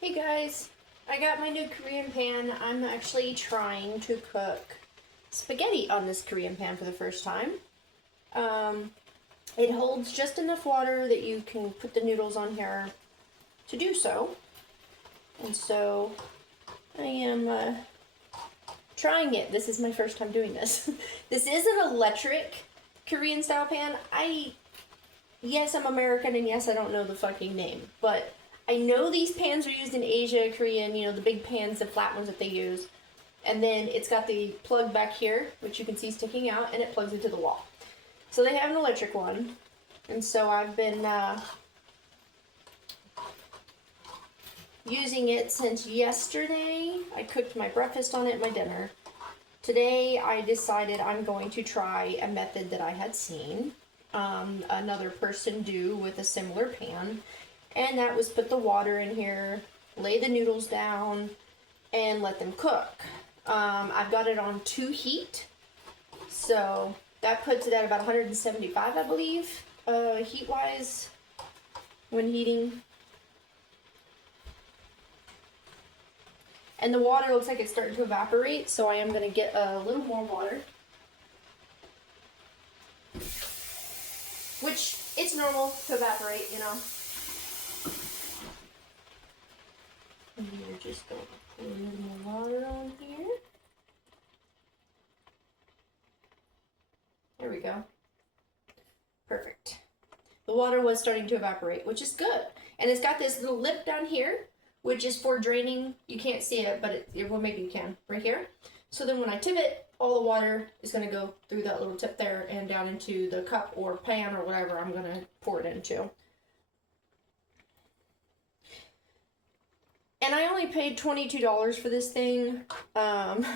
Hey guys, I got my new Korean pan. I'm actually trying to cook spaghetti on this Korean pan for the first time. Um, it holds just enough water that you can put the noodles on here to do so. And so I am trying it. This is my first time doing this. This is an electric Korean style pan. Yes, I'm American and yes, I don't know the fucking name, but I know these pans are used in Asia, Korean, the big pans, the flat ones that they use. And then it's got the plug back here, which you can see sticking out, and it plugs into the wall. So they have an electric one. And so I've been using it since yesterday. I cooked my breakfast on it, my dinner. Today I decided I'm going to try a method that I had seen another person do with a similar pan. And that was put the water in here, lay the noodles down, and let them cook. I've got it on 2 heat, so that puts it at about 175, I believe, heat-wise, when heating. And the water looks like it's starting to evaporate, so I am going to get a little more water. Which, it's normal to evaporate, And you're just going to put a little more water on here. There we go. Perfect. The water was starting to evaporate, which is good. And it's got this little lip down here, which is for draining. You can't see it, but well, maybe you can, right here. So then when I tip it, all the water is going to go through that little tip there and down into the cup or pan or whatever I'm going to pour it into. And I only paid $22 for this thing. And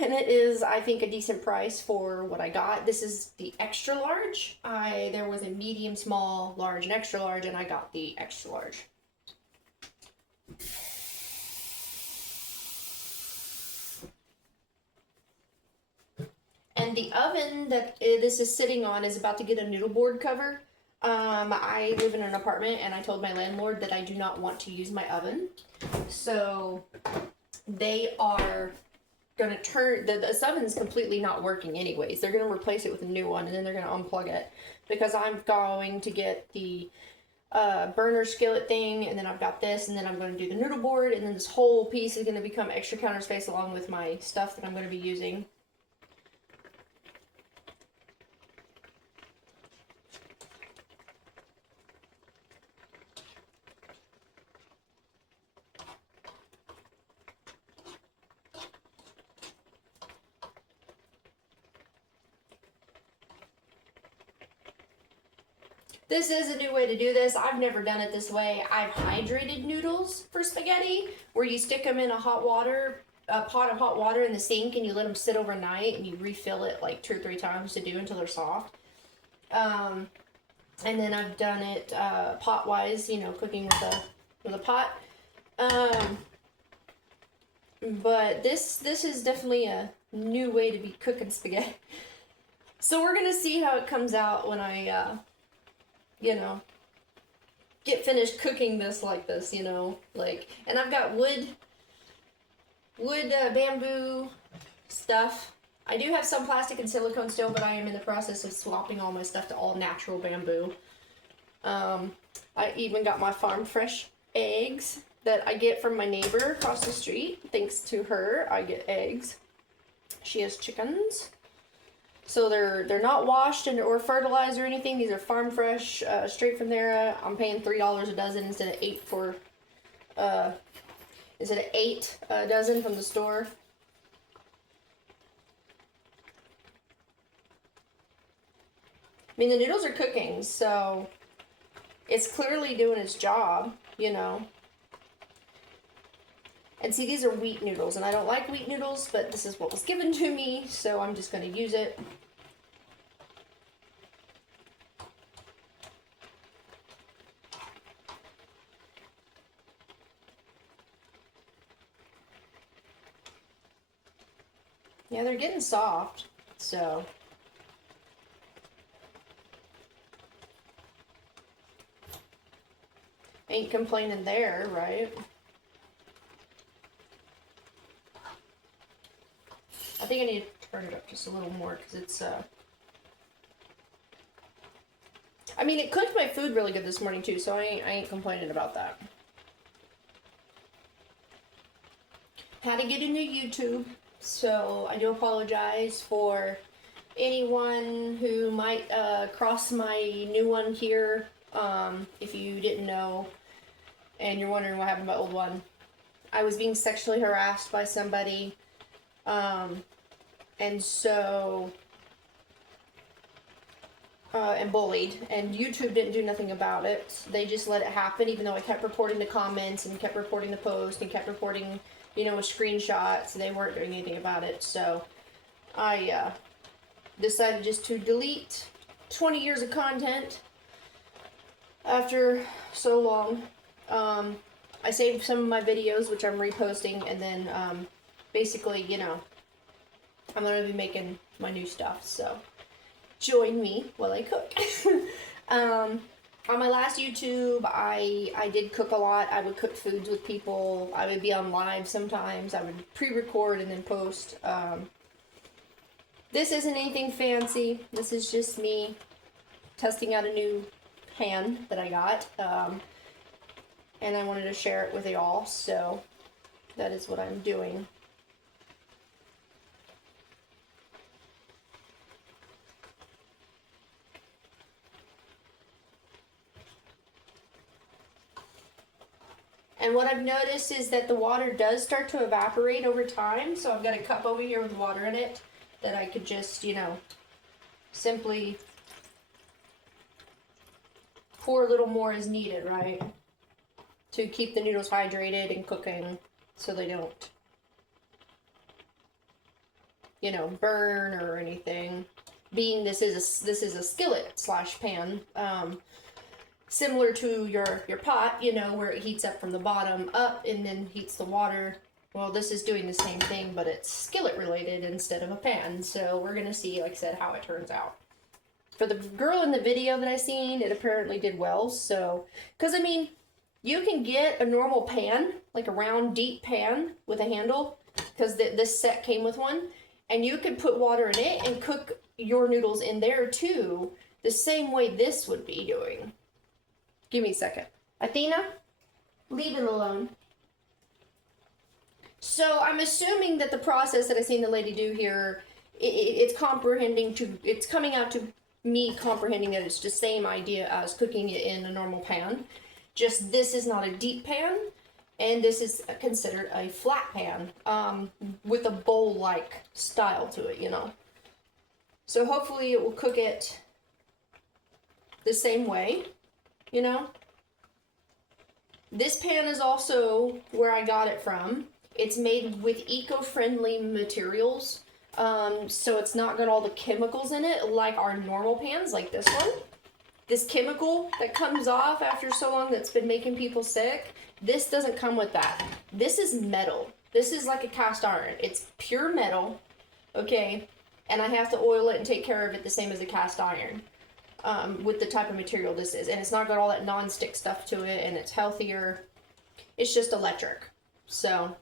it is, I think, a decent price for what I got. This is the extra large. There was a medium, small, large, and extra large, and I got the extra large. And the oven that this is sitting on is about to get a noodle board cover. I live in an apartment, and I told my landlord that I do not want to use my oven. So they are going to turn, this oven's completely not working anyways. They're going to replace it with a new one, and then they're going to unplug it. Because I'm going to get the burner skillet thing, and then I've got this, and then I'm going to do the noodle board, and then this whole piece is going to become extra counter space along with my stuff that I'm going to be using. This is a new way to do this. I've never done it this way. I've hydrated noodles for spaghetti, where you stick them in a pot of hot water in the sink, and you let them sit overnight, and you refill it like 2 or 3 times to do until they're soft. And then I've done it pot-wise, cooking with a pot. But this is definitely a new way to be cooking spaghetti. So we're gonna see how it comes out when I get finished cooking this like this, and I've got wood, bamboo stuff. I do have some plastic and silicone still, but I am in the process of swapping all my stuff to all natural bamboo. I even got my farm fresh eggs that I get from my neighbor across the street. Thanks to her, I get eggs. She has chickens. So they're not washed or fertilized or anything. These are farm fresh, straight from there. I'm paying $3 a dozen instead of 8 for, a dozen from the store. I mean, the noodles are cooking, so it's clearly doing its job, And see, these are wheat noodles, and I don't like wheat noodles, but this is what was given to me, so I'm just going to use it. Yeah, they're getting soft, so. Ain't complaining there, right? I think I need to turn it up just a little more because it's, I mean, it cooked my food really good this morning too, so I ain't complaining about that. Had to get into YouTube, so I do apologize for anyone who might cross my new one here. If you didn't know and you're wondering what happened to my old one, I was being sexually harassed by somebody, and so and bullied, and YouTube didn't do nothing about it. They just let it happen, even though I kept reporting the comments and kept reporting the post and kept reporting, you know, with screenshots. They weren't doing anything about it, so I decided just to delete 20 years of content after so long. I saved some of my videos, which I'm reposting, and then basically, you know, I'm going to be making my new stuff, so join me while I cook. On my last YouTube, I did cook a lot. I would cook foods with people. I would be on live sometimes. I would pre-record and then post. This isn't anything fancy. This is just me testing out a new pan that I got. And I wanted to share it with y'all, so that is what I'm doing. And what I've noticed is that the water does start to evaporate over time. So I've got a cup over here with water in it that I could just, you know, simply pour a little more as needed, right? To keep the noodles hydrated and cooking so they don't, you know, burn or anything. Being this is a skillet slash pan. Similar to your pot, you know, where it heats up from the bottom up and then heats the water. Well, this is doing the same thing, but it's skillet related instead of a pan. So we're going to see, like I said, how it turns out. For the girl in the video that I seen, it apparently did well. So, because I mean, you can get a normal pan, like a round deep pan with a handle, because this set came with one. And you could put water in it and cook your noodles in there too, the same way this would be doing. Give me a second. Athena, leave it alone. So I'm assuming that the process that I seen the lady do here, it's coming out to me comprehending that it's the same idea as cooking it in a normal pan. Just this is not a deep pan, and this is considered a flat pan, with a bowl-like style to it, you know. So hopefully it will cook it the same way. You know, this pan is also where I got it from. It's made with eco-friendly materials, so it's not got all the chemicals in it like our normal pans, like this one. This chemical that comes off after so long that's been making people sick, this doesn't come with that. This is metal. This is like a cast iron. It's pure metal, okay? And I have to oil it and take care of it the same as a cast iron. With the type of material this is. And it's not got all that non-stick stuff to it, and it's healthier. It's just electric. So,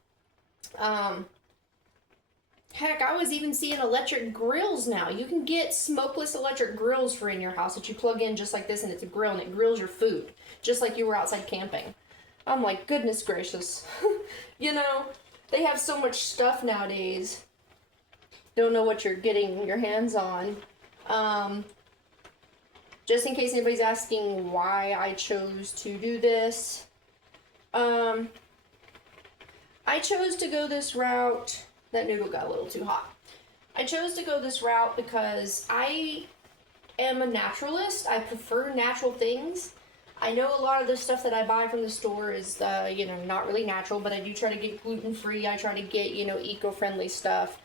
heck, I was even seeing electric grills now. You can get smokeless electric grills for in your house that you plug in just like this, and it's a grill, and it grills your food, just like you were outside camping. I'm like, goodness gracious. You know, they have so much stuff nowadays. Don't know what you're getting your hands on. Just in case anybody's asking why I chose to do this. I chose to go this route. That noodle got a little too hot. I chose to go this route because I am a naturalist. I prefer natural things. I know a lot of the stuff that I buy from the store is, you know, not really natural, but I do try to get gluten-free. I try to get, you know, eco-friendly stuff.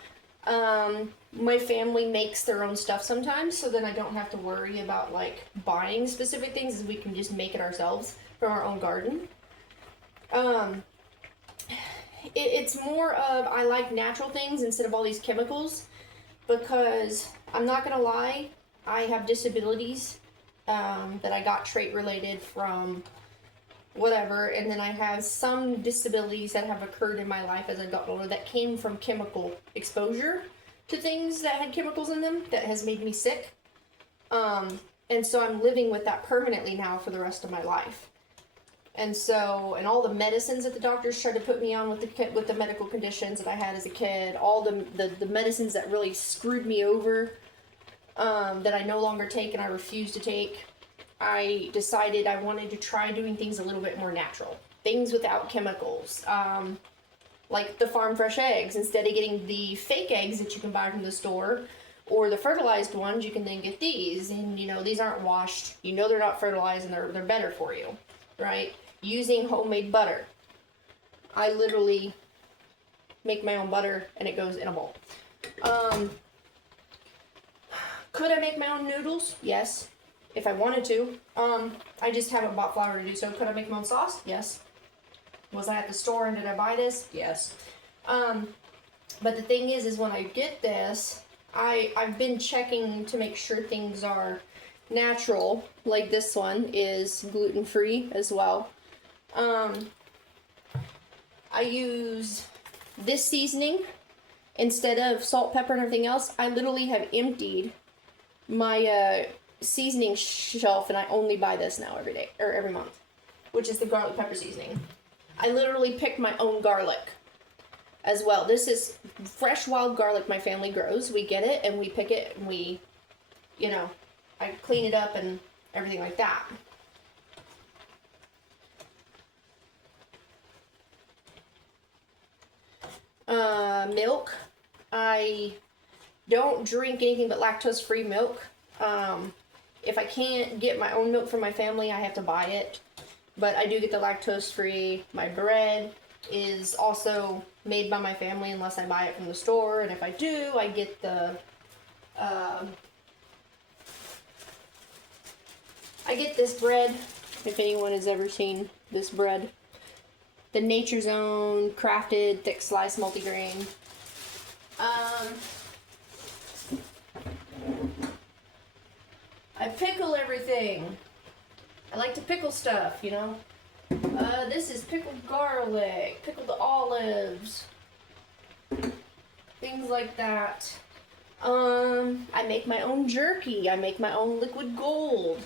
My family makes their own stuff sometimes, so then I don't have to worry about, like, buying specific things, as we can just make it ourselves from our own garden. It's more of, I like natural things instead of all these chemicals, because I'm not gonna lie, I have disabilities, that I got trait related from whatever, and then I have some disabilities that have occurred in my life as I've gotten older that came from chemical exposure to things that had chemicals in them that has made me sick. And so I'm living with that permanently now for the rest of my life. And so, and all the medicines that the doctors tried to put me on with the medical conditions that I had as a kid, all the medicines that really screwed me over, that I no longer take and I refuse to take, I decided I wanted to try doing things a little bit more natural. Things without chemicals. Like the farm fresh eggs. Instead of getting the fake eggs that you can buy from the store, or the fertilized ones, you can then get these. And, you know, these aren't washed. You know they're not fertilized and they're better for you, right? Using homemade butter. I literally make my own butter and it goes in a bowl. Could I make my own noodles? Yes. If I wanted to. I just haven't bought flour to do so. Could I make my own sauce? Yes. Was I at the store and did I buy this? Yes. But the thing is when I get this, I've been checking to make sure things are natural. Like this one is gluten-free as well. I use this seasoning instead of salt, pepper, and everything else. I literally have emptied my seasoning shelf and I only buy this now every day or every month, which is the garlic pepper seasoning. I literally pick my own garlic as well. This is fresh wild garlic my family grows. We get it and we pick it and we, you know, I clean it up and everything like that. Milk. I don't drink anything but lactose-free milk. If I can't get my own milk from my family, I have to buy it. But I do get the lactose-free. My bread is also made by my family unless I buy it from the store. And if I do, I get the, I get this bread, if anyone has ever seen this bread. The Nature's Own crafted thick slice multigrain. I pickle everything. I like to pickle stuff, you know. This is pickled garlic, pickled olives, things like that. I make my own jerky. I make my own liquid gold.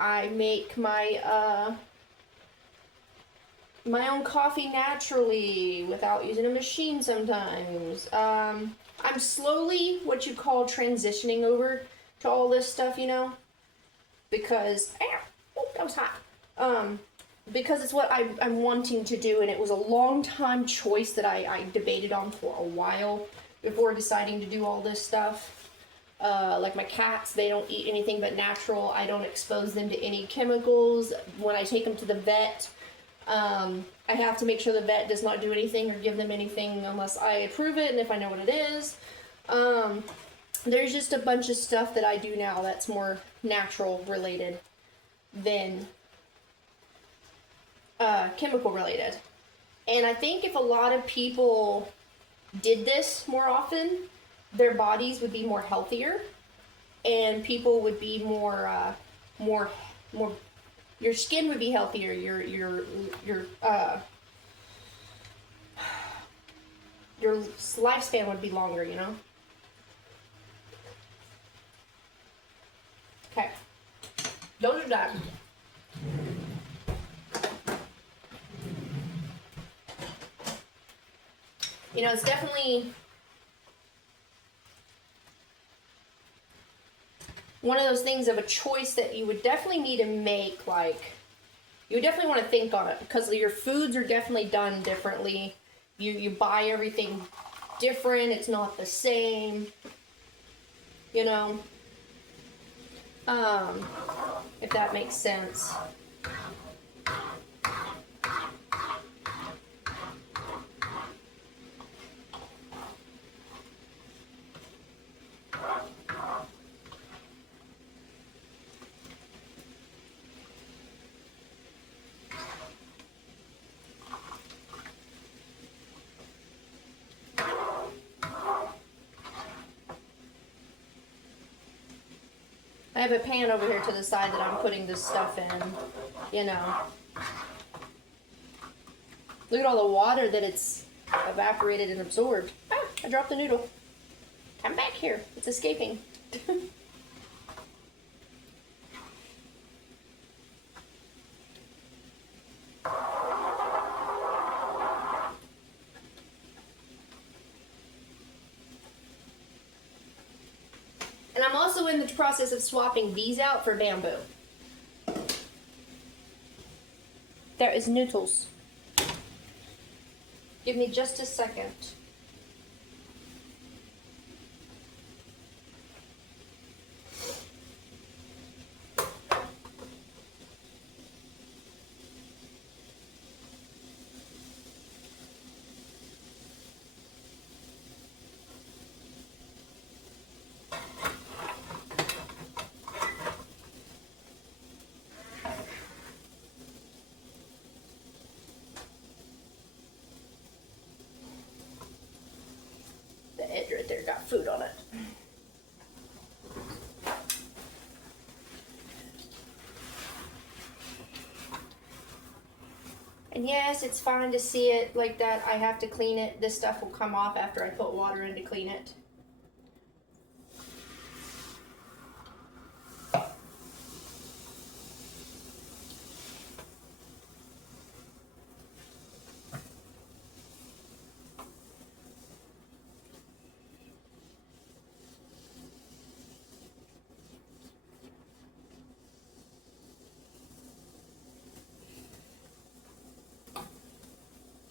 I make my my own coffee naturally without using a machine sometimes. I'm slowly what you call transitioning over to all this stuff, you know, because that was hot. Because it's what I'm wanting to do, and it was a long time choice that I debated on for a while before deciding to do all this stuff. Like my cats, they don't eat anything but natural. I don't expose them to any chemicals. When I take them to the vet, I have to make sure the vet does not do anything or give them anything unless I approve it and if I know what it is. There's just a bunch of stuff that I do now that's more natural related than chemical related. And I think if a lot of people did this more often, their bodies would be more healthier and people would be more your skin would be healthier, your lifespan would be longer, you know? Okay. Those are done. You know, it's definitely one of those things of a choice that you would definitely need to make, like, you would definitely want to think on it, because your foods are definitely done differently. You buy everything different, it's not the same, you know, if that makes sense. I have a pan over here to the side that I'm putting this stuff in, you know. Look at all the water that it's evaporated and absorbed. Ah, I dropped the noodle. Come back here. It's escaping. And I'm also in the process of swapping these out for bamboo. There is noodles. Give me just a second. The edge right there got food on it. And yes, it's fine to see it like that. I have to clean it. This stuff will come off after I put water in to clean it.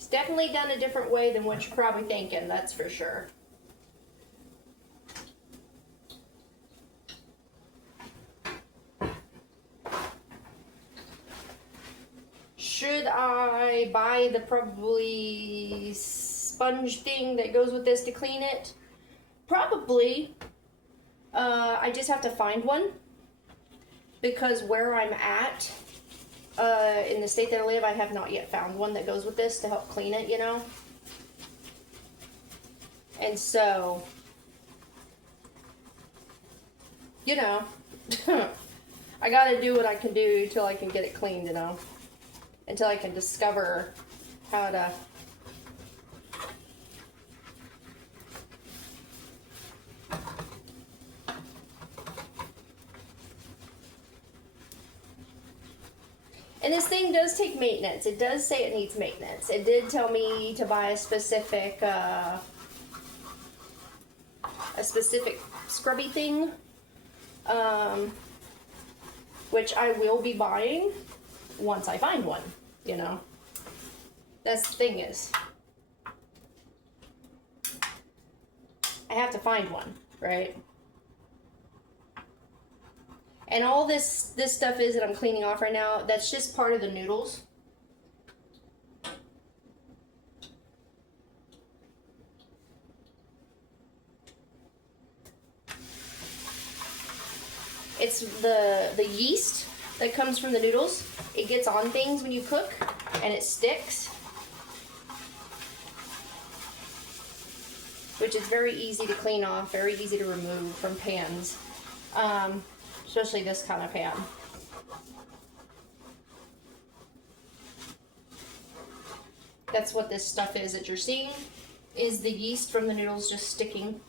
Definitely done a different way than what you're probably thinking, that's for sure. Should I buy the probably sponge thing that goes with this to clean it? Probably. I just have to find one, because where I'm at, in the state that I live, I have not yet found one that goes with this to help clean it, you know? And so, you know, I gotta do what I can do till I can get it cleaned, you know? Until I can discover how to... And this thing does take maintenance. It does say it needs maintenance. It did tell me to buy a specific scrubby thing, which I will be buying once I find one, you know. That's the thing is, I have to find one, right? And all this stuff is that I'm cleaning off right now, that's just part of the noodles. It's the yeast that comes from the noodles. It gets on things when you cook and it sticks, which is very easy to clean off, very easy to remove from pans. Especially this kind of pan. That's what this stuff is that you're seeing, is the yeast from the noodles just sticking.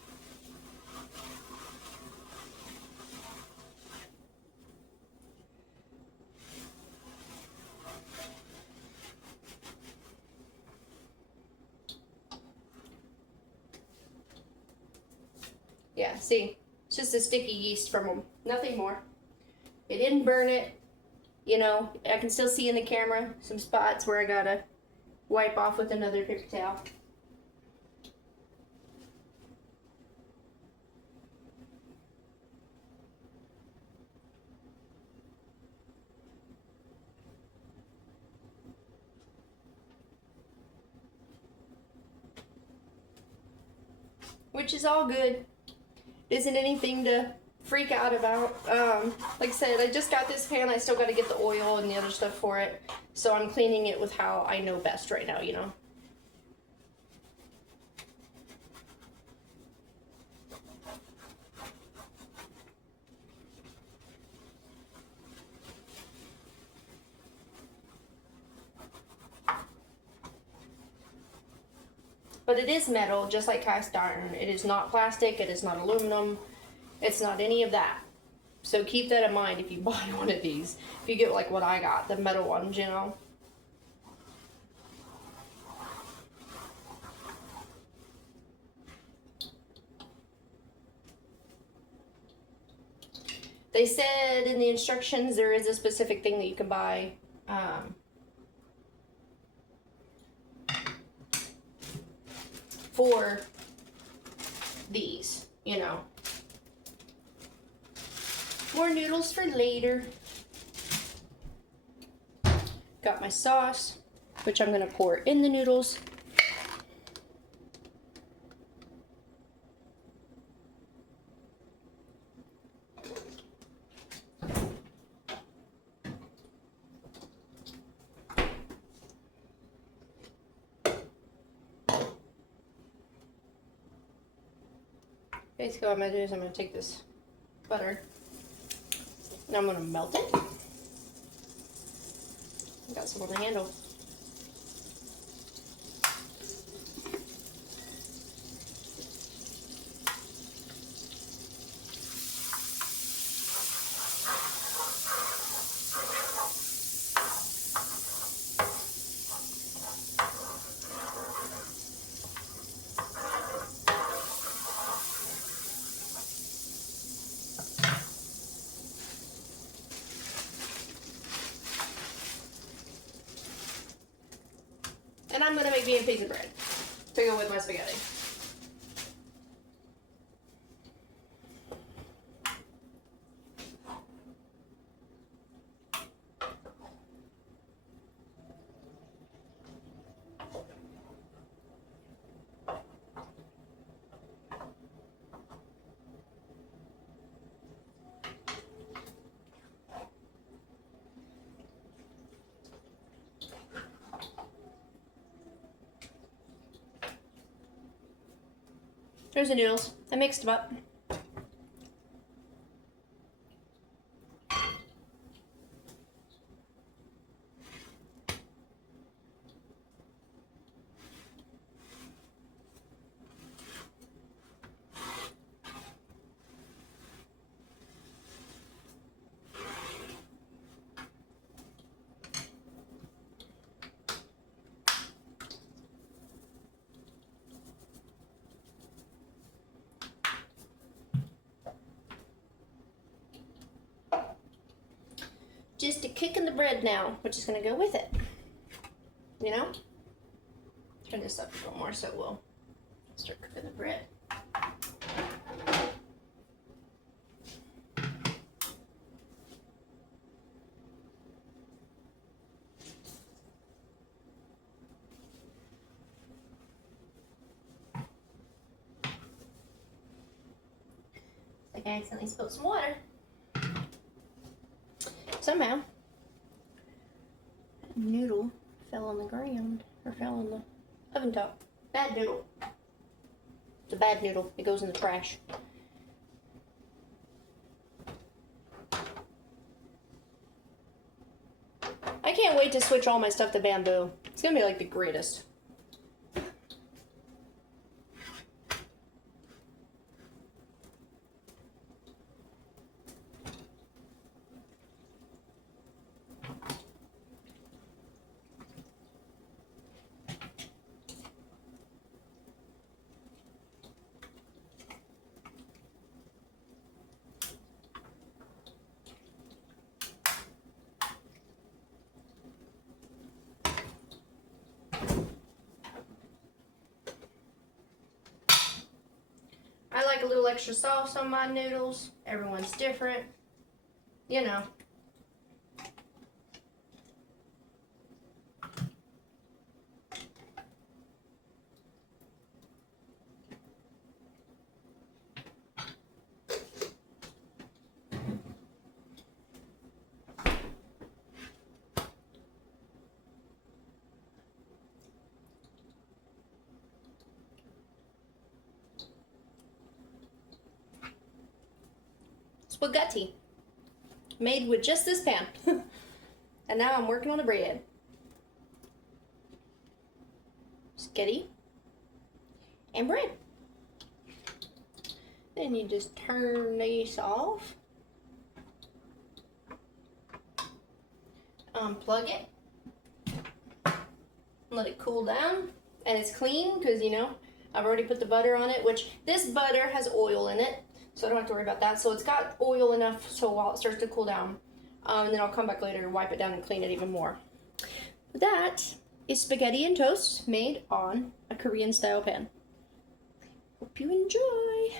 Yeah, see? It's just a sticky yeast from them, nothing more. It didn't burn it, you know. I can still see in the camera some spots where I gotta wipe off with another paper towel. Which is all good. Isn't anything to freak out about. Like I said, I just got this pan. I still got to get the oil and the other stuff for it. So I'm cleaning it with how I know best right now, you know. But it is metal, just like cast iron. It is not plastic, it is not aluminum, it's not any of that. So keep that in mind if you buy one of these. If you get like what I got, the metal ones, you know. They said in the instructions there is a specific thing that you can buy. For these, you know. More noodles for later. Got my sauce, which I'm gonna pour in the noodles. Basically what I'm gonna do is I'm gonna take this butter and I'm gonna melt it. Got some on the handle. And I'm gonna make me a piece of bread to go with my spaghetti. There's the noodles. I mixed them up. Just a kick in the bread now, which is gonna go with it. You know? Turn this up a little more so we'll start cooking the bread. Like I accidentally spilled some water. Somehow, a noodle fell on the ground, or fell on the oven top. Bad noodle. It's a bad noodle. It goes in the trash. I can't wait to switch all my stuff to bamboo. It's gonna be like the greatest. I like a little extra sauce on my noodles. Everyone's different. You know. Spaghetti. Made with just this pan. And now I'm working on the bread. Spaghetti. and bread. Then you just turn these off. Unplug it. Let it cool down. And it's clean because, you know, I've already put the butter on it, which this butter has oil in it, so I don't have to worry about that. So it's got oil enough so while it starts to cool down, and then I'll come back later and wipe it down and clean it even more. That is spaghetti and toast made on a Korean style pan. Hope you enjoy.